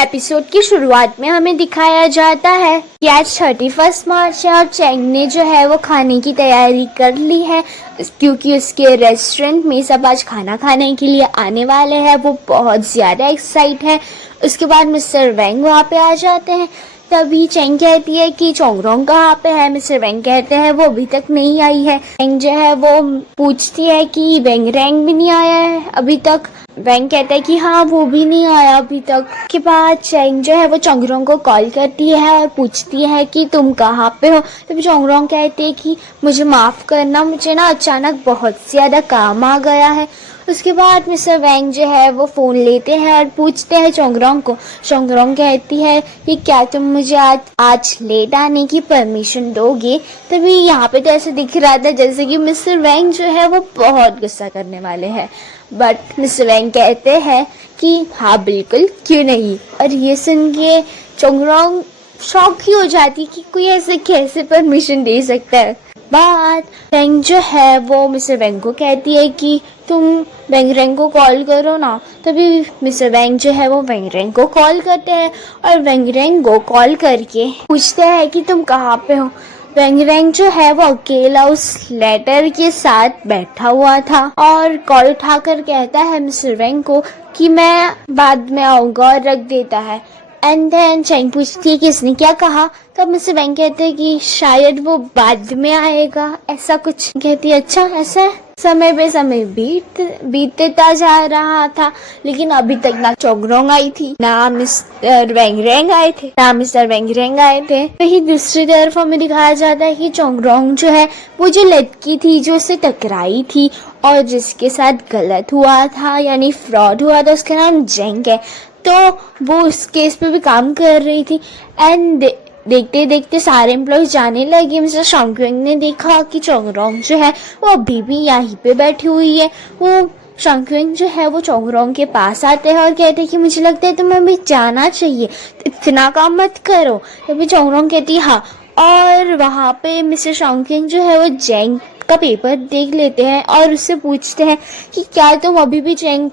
Episode की शुरुआत में हमें दिखाया जाता है कि आज 31 मार्च है और चैंग ने जो है वो खाने की तैयारी कर ली है क्योंकि उसके रेस्टोरेंट में सब आज खाना खाने के लिए आने वाले हैं। वो बहुत ज़्यादा एक्साइट है। उसके बाद मिस्टर वेंग वहाँ पे आ जाते हैं। तभी चैंग कहती है कि चोंगरोंग कहाँ पे है। मिस्टर वेंग कहते हैं वो अभी तक नहीं आई है। चैंग जो है वो पूछती है कि वेंग रैंग भी नहीं आया है अभी तक। वेंग कहता है कि हाँ वो भी नहीं आया अभी तक। के बाद चैंग जो है वो चोंगरोंग को कॉल करती है और पूछती है कि तुम कहाँ पे हो। तभी चोंगरोंग कहते हैं कि मुझे माफ़ करना, मुझे ना अचानक बहुत ज़्यादा काम आ गया है। उसके बाद मिस्टर वेंग जो है वो फ़ोन लेते हैं और पूछते हैं चोंगरोंग को। चोंगरोंग कहती है कि क्या तुम मुझे आज लेट आने की परमिशन दोगे। तभी यहाँ पे तो ऐसे दिख रहा था जैसे कि मिस्टर वेंग जो है वो बहुत गुस्सा करने वाले हैं, बट मिस्टर वेंग कहते हैं कि हाँ बिल्कुल, क्यों नहीं। और ये सुन के चोंगरोंग शॉक ही हो जाती कि कोई ऐसे कैसे परमिशन दे सकता है। बात वेंग जो है वो मिस्टर वेंग को कहती है कि तुम वेंग रैंग को कॉल करो ना। तभी मिस्टर वेंग जो है वो वेंग रैंग को कॉल करते हैं और वेंग रैंग को कॉल करके पूछते हैं कि तुम कहाँ पे हो। वेंग रैंग जो है वो अकेला उस लेटर के साथ बैठा हुआ था और कॉल उठाकर कहता है मिस्टर वेंग को कि मैं बाद में आऊँगा और रख देता है। एंड देन चैंग पूछती है कि इसने क्या कहा। तब मिस्टर वेंग कहते हैं कि शायद वो बाद में आएगा, ऐसा कुछ। कहती है अच्छा ऐसा है। समय पे समय बीतता जा रहा था, लेकिन अभी तक ना चोंगरोंग आई थी, ना मिस्टर वेंग रैंग आए थे, ना मिस्टर वेंग रैंग आए थे। वहीं दूसरी तरफ हमें दिखाया जाता है कि चोंगरोंग जो है वो जो लड़की थी जो उससे टकराई थी और जिसके साथ गलत हुआ था यानी फ्रॉड हुआ था, उसका नाम जेंग है। तो वो उस केस पे भी काम कर रही थी। एंड देखते देखते सारे एम्प्लॉयज जाने लगे। मिस्टर शॉन्गक्वेंग ने देखा कि चोंगरोंग जो है वो अभी भी यहीं पे बैठी हुई है। वो शॉन्गक्वेंग जो है वो चोंगरोंग के पास आते हैं और कहते हैं कि मुझे लगता है तुम्हें अभी जाना चाहिए, इतना काम मत करो। तभी चोंगरोंग कहती है हाँ। और वहाँ पे मिस्टर शॉन्गक्वेंग जो है वो जेंग का पेपर देख लेते हैं और उससे पूछते हैं कि क्या तुम अभी भी जेंग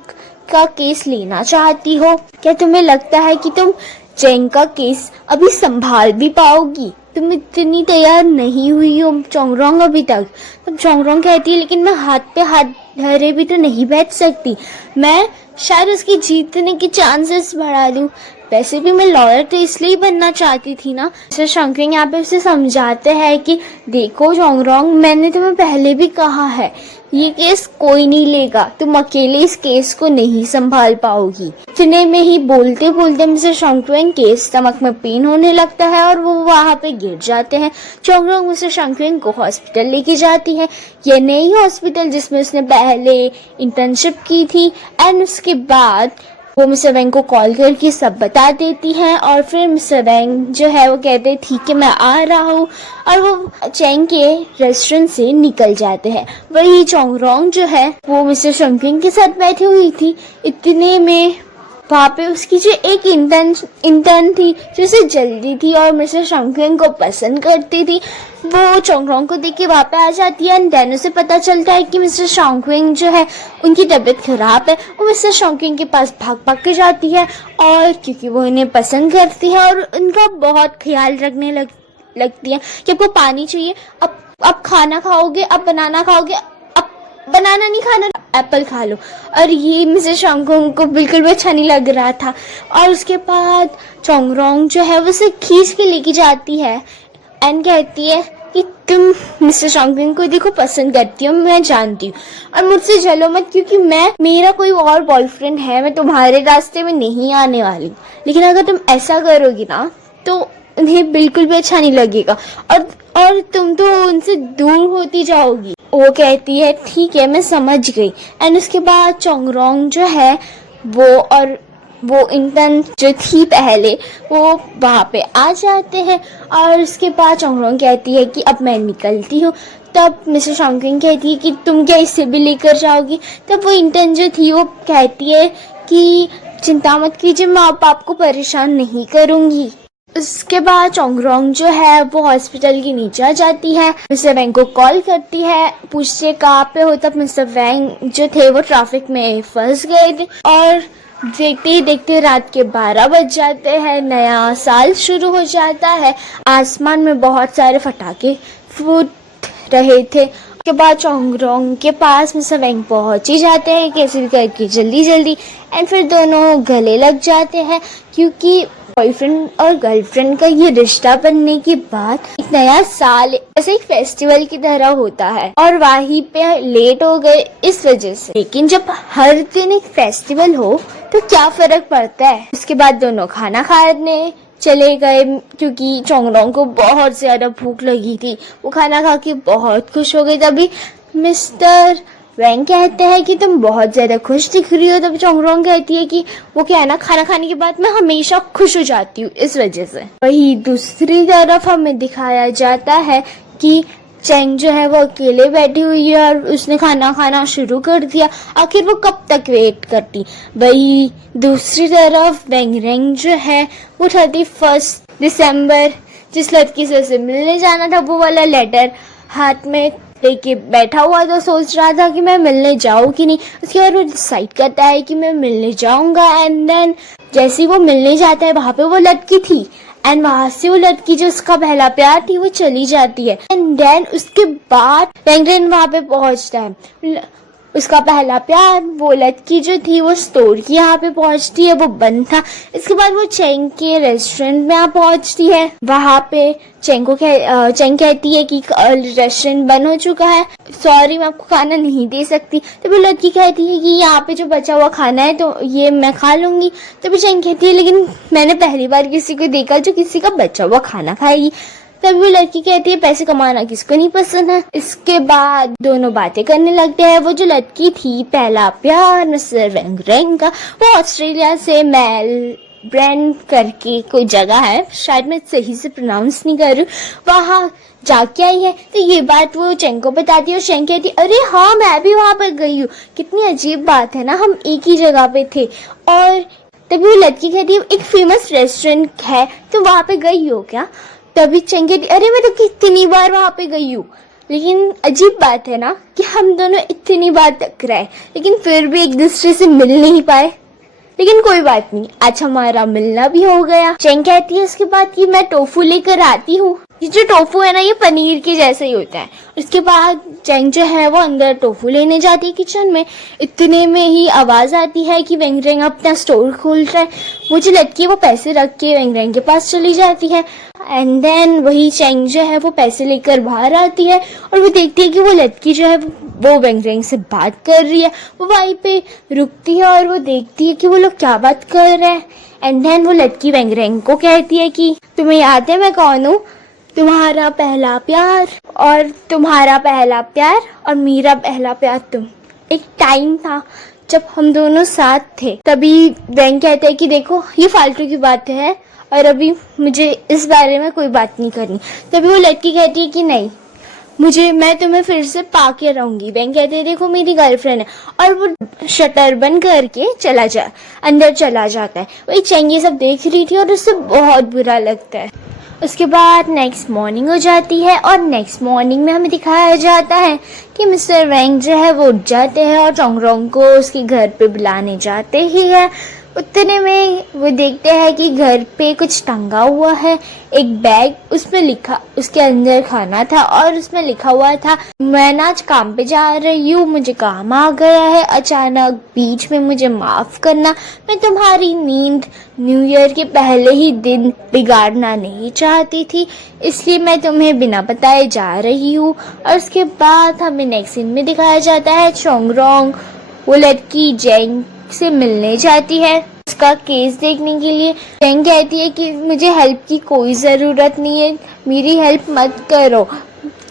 का केस लेना चाहती हो। क्या तुम्हें लगता है कि तुम जेंग का केस अभी संभाल भी पाओगी। तुम इतनी तैयार नहीं हुई हो चोंगरोंग अभी तक। तब चोंगरोंग कहती है लेकिन मैं हाथ पे हाथ धरे भी तो नहीं बैठ सकती, मैं शायद उसकी जीतने की चांसेस बढ़ा दूं। वैसे भी मैं लॉयर तो इसलिए बनना चाहती थी ना। मिस्टर शॉन्गक्वेंग यहाँ पे उसे समझाते हैं कि देखो चोंगरोंग, मैंने तुम्हें पहले भी कहा है ये केस कोई नहीं लेगा, तुम अकेले इस केस को नहीं संभाल पाओगी। इतने में ही बोलते बोलते मिस्टर शॉन्गक्वेंग के स्टमक में पेन होने लगता है और वो वहाँ पे गिर जाते हैं। चोंगरोंग मिस्टर शॉन्गक्वेंग को हॉस्पिटल लेके जाती है। ये नई हॉस्पिटल जिसमें उसने पहले इंटर्नशिप की थी। एंड उसके बाद वो मिस्टर वेंग को कॉल करके सब बता देती हैं और फिर मिस्टर वेंग जो है वो कहते हैं ठीक है मैं आ रहा हूँ और वो चैंग के रेस्टोरेंट से निकल जाते हैं। वही चोंगरोंग जो है वो मिस्टर शॉन्गक्वेंग के साथ बैठी हुई थी। इतने में वहाँ पे उसकी जो एक इंटर्न थी जो उसे जल्दी थी और मिस्टर शॉन्गक्वेंग को पसंद करती थी, वो चोंगरोंग को देख के वहाँ पे आ जाती है। एंड देन उसे पता चलता है कि मिस्टर शॉन्गक्वेंग जो है उनकी तबीयत खराब है। वो मिस्टर शॉन्गक्वेंग के पास भाग भाग के जाती है और क्योंकि वो इन्हें पसंद करती है और उनका बहुत ख्याल रखने लगती है कि आपको पानी चाहिए, अब खाना खाओगे, अब बनाना खाओगे, अब बनाना नहीं खाना, एप्पल खा लो। और ये मिस्टर शॉन्गक्वेंग को बिल्कुल भी अच्छा नहीं लग रहा था। और उसके बाद चोंगरोंग जो है वो उसे खींच के लेके जाती है एंड कहती है कि तुम मिस्टर शॉन्गक्वेंग को देखो पसंद करती हो, मैं जानती हूँ, और मुझसे जलो मत क्योंकि मेरा कोई और बॉयफ्रेंड है, मैं तुम्हारे रास्ते में नहीं आने वाली। लेकिन अगर तुम ऐसा करोगी ना तो उन्हें बिल्कुल भी अच्छा नहीं लगेगा और तुम तो उनसे दूर होती जाओगी। वो कहती है ठीक है मैं समझ गई। एंड उसके बाद चोंगरोंग जो है वो इंटर्न जो थी पहले वो वहाँ पे आ जाते हैं और उसके बाद चोंगरोंग कहती है कि अब मैं निकलती हूँ। तब मिस्टर शॉन्गक्वेंग कहती है कि तुम क्या इसे भी लेकर जाओगी। तब वो इंटर्न जो थी वो कहती है कि चिंता मत कीजिए, मैं अब आपको परेशान नहीं करूँगी। उसके बाद चोंगरोंग जो है वो हॉस्पिटल के नीचे आ जाती है, मिस्टर वेंग को कॉल करती है, पूछते कहाँ पे हो। तब मिस्टर वेंग जो थे वो ट्रैफिक में फंस गए थे और देखते ही देखते रात के 12 बज जाते हैं। नया साल शुरू हो जाता है। आसमान में बहुत सारे पटाखे फूट रहे थे। उसके बाद चोंगरोंग के पास मिस्टर वेंग पहुंच ही जाते हैं कैसे भी करके जल्दी जल्दी। एंड फिर दोनों गले लग जाते हैं क्योंकि बॉयफ्रेंड और गर्लफ्रेंड का ये रिश्ता बनने के बाद एक नया साल ऐसे एक फेस्टिवल की तरह होता है और वहीं पे लेट हो गए इस वजह से। लेकिन जब हर दिन एक फेस्टिवल हो तो क्या फर्क पड़ता है। उसके बाद दोनों खाना खाने चले गए क्योंकि चोंगरोंग को बहुत ज्यादा भूख लगी थी। वो खाना खा के बहुत खुश हो गई। तभी मिस्टर वेंग कहते हैं कि तुम बहुत ज्यादा खुश दिख रही हो। तब चोंगरोंग कहती है कि वो क्या है ना, खाना खाने के बाद मैं हमेशा खुश हो जाती हूँ इस वजह से। वही दूसरी तरफ हमें दिखाया जाता है कि चेंग जो है वो अकेले बैठी हुई है और उसने खाना खाना शुरू कर दिया। आखिर वो कब तक वेट करती। वही दूसरी तरफ वेंगरेंग जो है वो 31 दिसंबर जिस लड़की से उसे मिलने जाना था वो वाला लेटर हाथ में लेके बैठा हुआ था। सोच रहा था कि मैं मिलने जाऊँ कि नहीं। उसके बाद वो डिसाइड करता है कि मैं मिलने जाऊंगा। एंड देन जैसे ही वो मिलने जाता है वहां पे वो लड़की थी एंड वहां से वो लड़की जो उसका पहला प्यार थी वो चली जाती है। एंड देन उसके बाद वेंगरेन वहां पे पहुंचता है। उसका पहला प्यार वो लड़की जो थी वो स्टोर की यहाँ पे पहुंचती है, वो बंद था। इसके बाद वो चेंग के रेस्टोरेंट में यहाँ पहुंचती है। वहां पे चेंग कहती है कि रेस्टोरेंट बंद हो चुका है, सॉरी मैं आपको खाना नहीं दे सकती। तो वो लड़की कहती है कि यहाँ पे जो बचा हुआ खाना है तो ये मैं खा लूंगी। तो भी चेंग कहती है लेकिन मैंने पहली बार किसी को देखा जो किसी का बचा हुआ खाना खाएगी। तभी वो लड़की कहती है पैसे कमाना किसको नहीं पसंद है। इसके बाद दोनों बातें करने लगते हैं। वो जो लड़की थी पहला प्यार मिस्टर वेंगरेंग का, वो ऑस्ट्रेलिया से मेलबर्न करके कोई जगह है, शायद मैं सही से प्रोनाउंस नहीं कर रही, वहाँ जाके आई है। तो ये बात वो चेंग को बताती है और चेंग कहती है अरे हाँ मैं भी वहां पर गई हूँ। कितनी अजीब बात है ना, हम एक ही जगह पे थे। और तभी वो लड़की कहती है एक फेमस रेस्टोरेंट है तो वहां पे गई हो क्या। तभी चेंग कहती अरे मैं तो कितनी बार वहां पे गई हूँ। लेकिन अजीब बात है ना कि हम दोनों इतनी बार टकराए लेकिन फिर भी एक दूसरे से मिल नहीं पाए। लेकिन कोई बात नहीं, आज हमारा मिलना भी हो गया। चेंग कहती है उसके बाद कि मैं टोफू लेकर आती हूँ। ये जो टोफू है ना ये पनीर के जैसा ही होता है। उसके बाद चेंग जो है वो अंदर टोफू लेने जाती है किचन में। इतने में ही आवाज आती है कि वेंगरेंग अपना स्टोर खोल रहा है। वो जो लड़की है वो पैसे रख के वेंगरेंग के पास चली जाती है। एंड देन वही चेंग जो है वो पैसे लेकर बाहर आती है और वो देखती है कि वो लड़की जो है वो वेंगरेंग से बात कर रही है। वो वहीं पे रुकती है और वो देखती है कि वो लोग क्या बात कर रहे हैं। एंड देन वो लड़की वेंगरेंग को कहती है कि तुम्हें याद है मैं कौन हूँ, तुम्हारा पहला प्यार और मेरा पहला प्यार तुम। एक टाइम था जब हम दोनों साथ थे। तभी वेंग कहते हैं कि देखो ये फालतू की बात है और अभी मुझे इस बारे में कोई बात नहीं करनी। तभी वो लड़की कहती है कि नहीं मैं तुम्हें फिर से पाके रहूंगी। वेंग कहते हैं देखो मेरी गर्लफ्रेंड है और वो शटर बंद करके अंदर चला जाता है। वही चेंग ये सब देख रही थी और उससे बहुत बुरा लगता है। उसके बाद नेक्स्ट मॉर्निंग हो जाती है और नेक्स्ट मॉर्निंग में हमें दिखाया जाता है कि मिस्टर वेंग जो है वो उठ जाते हैं और चोंगरोंग को उसके घर पे बुलाने जाते ही है। उतने में वो देखते हैं कि घर पे कुछ टंगा हुआ है, एक बैग, उसके अंदर खाना था और उसमें लिखा हुआ था मैं ना आज काम पे जा रही हूँ, मुझे काम आ गया है अचानक, बीच में मुझे माफ करना, मैं तुम्हारी नींद न्यू ईयर के पहले ही दिन बिगाड़ना नहीं चाहती थी, इसलिए मैं तुम्हें बिना बताए जा रही हूँ। और उसके बाद हमें नेक्स्ट सीन में दिखाया जाता है चोंगरोंग वो लड़की जेंग से मिलने जाती है उसका केस देखने के लिए। जेंग कहती है कि मुझे हेल्प की कोई ज़रूरत नहीं है, मेरी हेल्प मत करो,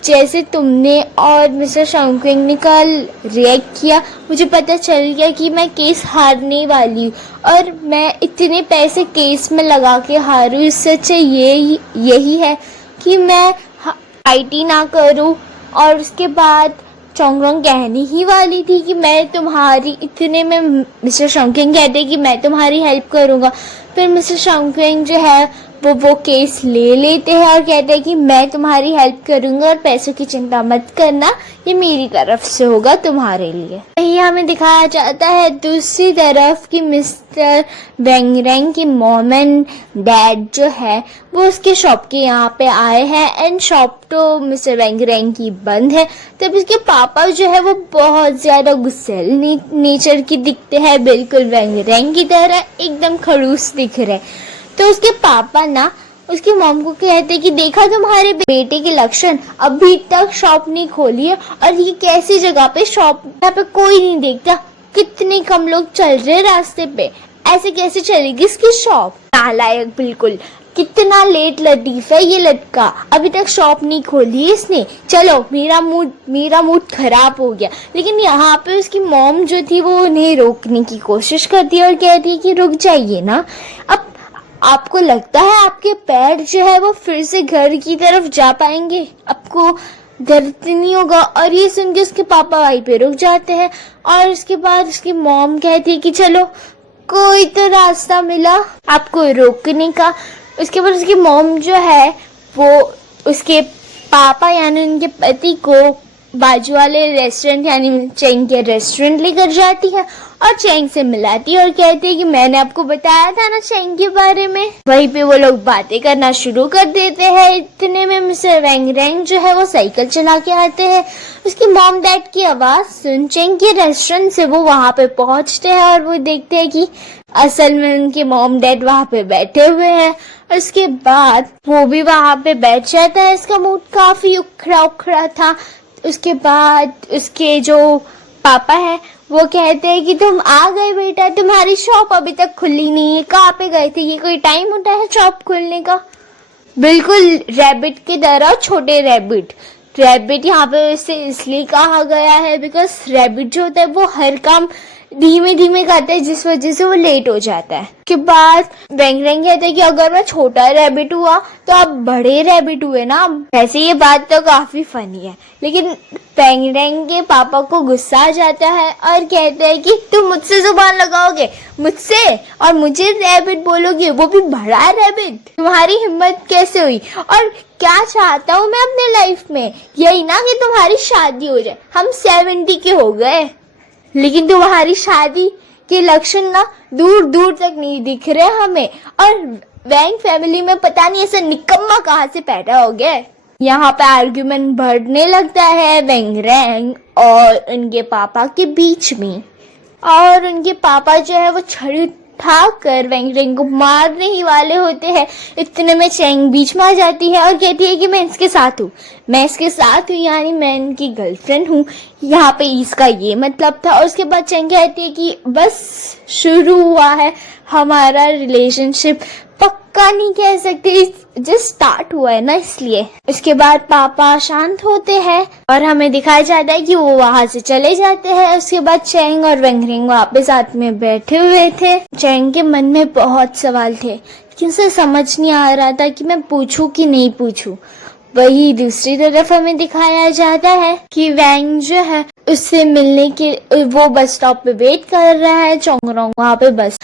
जैसे तुमने और मिस्टर शंकुइंग ने कल रिएक्ट किया मुझे पता चल गया कि मैं केस हारने वाली हूँ और मैं इतने पैसे केस में लगा के हारूँ, इससे अच्छा यही है कि मैं फाइट ना करूँ। और उसके बाद चोंगरोंग कहने ही वाली थी कि मैं तुम्हारी, इतने में मिस्टर शंकुइंग कहते कि मैं तुम्हारी हेल्प करूँगा। फिर मिस्टर शंकुइंग जो है वो केस ले लेते हैं और कहते हैं कि मैं तुम्हारी हेल्प करूंगा और पैसों की चिंता मत करना, ये मेरी तरफ से होगा तुम्हारे लिए। यही हमें दिखाया जाता है दूसरी तरफ कि मिस्टर वेंग रेंग की मॉम एंड डैड जो है वो उसके शॉप के यहाँ पे आए हैं एंड शॉप तो मिस्टर वेंग रेंग की बंद है। तब उसके पापा जो है वो बहुत ज्यादा गुस्सैल नेचर की दिखते हैं, बिल्कुल वेंग रेंग की तरह एकदम खड़ूस दिख रहे। तो उसके पापा ना उसकी मॉम को कहते कि देखा तुम्हारे बेटे के लक्षण, अभी तक शॉप नहीं खोली है और ये कैसी जगह पे शॉप, यहाँ पे कोई नहीं देखता, कितने कम लोग चल रहे रास्ते पे, ऐसे कैसे चलेगी इसकी शॉप। नालायक बिल्कुल, कितना लेट लतीफ है ये लड़का, अभी तक शॉप नहीं खोली इसने। चलो मेरा मूड खराब हो गया। लेकिन यहाँ पे उसकी मॉम जो थी वो उन्हें रोकने की कोशिश करती है और कहती है कि रुक जाइए ना, अब आपको लगता है आपके पैर जो है वो फिर से घर की तरफ जा पाएंगे, आपको दर्द नहीं होगा। और ये सुन के उसके पापा वहीं पे रुक जाते हैं और उसके बाद उसकी मॉम कहती है कि चलो कोई तो रास्ता मिला आपको रोकने का। उसके बाद उसकी मॉम जो है वो उसके पापा यानी उनके पति को बाजू वाले रेस्टोरेंट यानी चेंग के रेस्टोरेंट लेकर जाती है और चेंग से मिलाती है और कहती है कि मैंने आपको बताया था ना चेंग के बारे में। वहीं पे वो लोग बातें करना शुरू कर देते हैं। इतने में मिस्टर वेंग रेंग जो है वो साइकिल चला के आते हैं। उसकी मॉम डैड की आवाज सुन चेंग के रेस्टोरेंट से वो वहां पे पहुंचते हैं और वो देखते हैं कि असल में उनके मॉम डैड वहां पे बैठे हुए हैं। और उसके बाद वो भी वहां पे बैठ जाता है। इसका मूड काफी उखड़ा था। उसके बाद उसके जो पापा है वो कहते हैं कि तुम आ गए बेटा, तुम्हारी शॉप अभी तक खुली नहीं है, कहाँ पे गए थे, ये कोई टाइम होता है शॉप खुलने का। बिल्कुल रैबिट की तरह छोटे रैबिट यहाँ पे इसे इसलिए कहा गया है बिकॉज रैबिट जो होता है वो हर काम धीमे धीमे करता है जिस वजह से वो लेट हो जाता है। के बाद वेंग रेंग कहते हैं कि अगर मैं छोटा रैबिट हुआ तो आप बड़े रैबिट हुए ना। वैसे ये बात तो काफी फनी है लेकिन वेंग रेंग के पापा को गुस्सा आ जाता है और कहते हैं कि तुम मुझसे जुबान लगाओगे, मुझसे और मुझे रैबिट बोलोगे, वो भी बड़ा रैबिट, तुम्हारी हिम्मत कैसे हुई। और क्या चाहता हूँ मैं अपने लाइफ में, यही ना कि तुम्हारी शादी हो जाए। हम 70 के हो गए लेकिन तुम्हारी शादी के लक्षण ना दूर दूर तक नहीं दिख रहे हमें। और वेंग फैमिली में पता नहीं ऐसा निकम्मा कहाँ से पैदा हो गया। यहाँ पे आर्ग्यूमेंट बढ़ने लगता है वेंग रेंग और उनके पापा के बीच में। और उनके पापा जो है वो छड़ी उठा कर वेंग रेंग को मारने ही वाले होते हैं। इतने में चेंग बीच में आ जाती है और कहती है कि मैं इसके साथ हूँ यानी मैं इनकी गर्लफ्रेंड हूँ। यहाँ पे इसका ये मतलब था। और उसके बाद चेंग कहती है कि बस शुरू हुआ है हमारा रिलेशनशिप, पक्का नहीं कह सकते, जस्ट स्टार्ट हुआ है ना इसलिए। उसके बाद पापा शांत होते हैं और हमें दिखाया जाता है कि वो वहां से चले जाते हैं। उसके बाद चेंग और वेंग रेंग वापस साथ में बैठे हुए थे। चेंग के मन में बहुत सवाल थे लेकिन उसे समझ नहीं आ रहा था कि मैं पूछूं कि नहीं पूछूं। वही दूसरी तरफ हमें दिखाया जाता है कि वेंग जो है उससे मिलने के वो बस स्टॉप पे वेट कर रहा है। चोंगरोंग वहाँ पे बस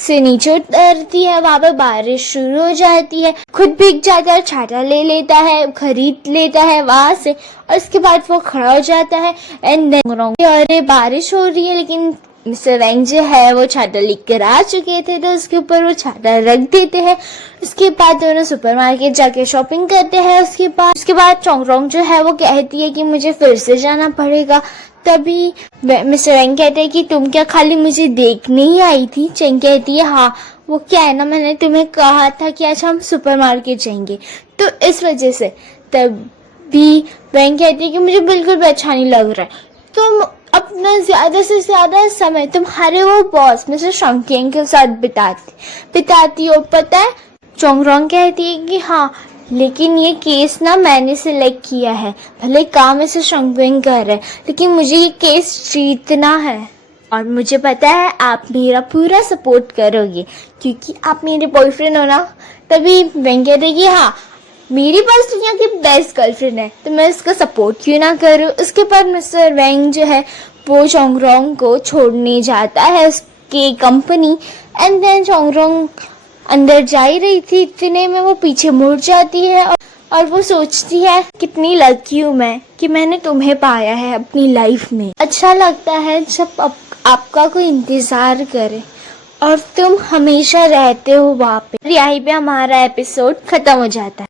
से नीचे उतरती है, वहाँ पे बारिश शुरू हो जाती है, खुद भीग जाता है, छाता ले लेता है, खरीद लेता है वहां से। और उसके बाद वो खड़ा हो जाता है एंड अरे बारिश हो रही है लेकिन मिस्टर वेंग जो है वो छाता लेकर आ चुके थे तो उसके ऊपर वो छाता रख देते हैं। उसके बाद दोनों सुपरमार्केट जाके शॉपिंग करते हैं। उसके बाद चोंगरोंग जो है वो कहती है कि मुझे फिर से जाना पड़ेगा। तभी मिस्टर वेंग कहते हैं कि तुम क्या खाली मुझे देखने ही आई थी। चेंग कहती है हाँ, वो क्या है ना, मैंने तुम्हें कहा था कि आज हम सुपरमार्केट जाएंगे तो इस वजह से। तभी वेंग कहती है कि मुझे बिल्कुल भी अच्छा नहीं लग रहा है, तुम अपना ज्यादा से ज्यादा समय तुम्हारे वो बॉस मिस्टर शंकिंग के साथ बिताती हो, पता है। चोंगरोंग कहती है कि हाँ लेकिन ये केस ना मैंने सिलेक्ट किया है, भले काम ऐसे शंकिंग कर रहे हैं लेकिन मुझे ये केस जीतना है और मुझे पता है आप मेरा पूरा सपोर्ट करोगे क्योंकि आप मेरे बॉयफ्रेंड हो ना। तभी वेंग कहते कि हाँ मेरी पास दुनिया की बेस्ट गर्लफ्रेंड है तो मैं इसका सपोर्ट क्यों ना करूं। उसके बाद मिस्टर वेंग जो है वो चोंगरोंग को छोड़ने जाता है उसके कंपनी एंड देन चोंगरोंग अंदर जा ही रही थी, इतने में वो पीछे मुड़ जाती है और वो सोचती है कितनी लकी हूँ मैं कि मैंने तुम्हें पाया है अपनी लाइफ में। अच्छा लगता है जब आपका कोई इंतजार करे और तुम हमेशा रहते हो वहाँ पे। यहीं पे हमारा एपिसोड खत्म हो जाता है।